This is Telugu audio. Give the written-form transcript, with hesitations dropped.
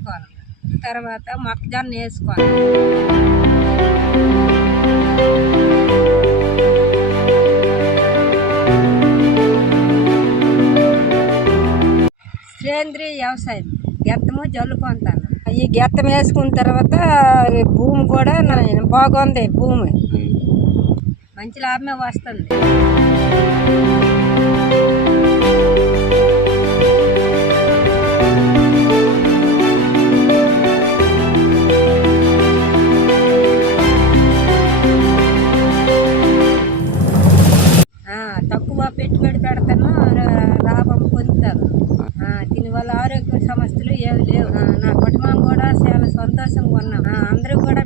దున్నుకోవాలి. తర్వాత మొక్కజొన్న వేసుకోవాలి. సేంద్రీయ వ్యవసాయం గెత్తము జల్లుకుంటాను. ఈ గెత్తం వేసుకున్న తర్వాత భూమి కూడా బాగుంది. భూమి మంచి లాభమే వస్తుంది. తక్కువ పెట్టుబడి పెడతాను, లాభం పొందుతాను. దీనివల్ల ఆరోగ్య సమస్యలు ఏమి లేవు. నా కుటుంబం కూడా చాలా సంతోషంగా ఉన్నాం. అందరూ కూడా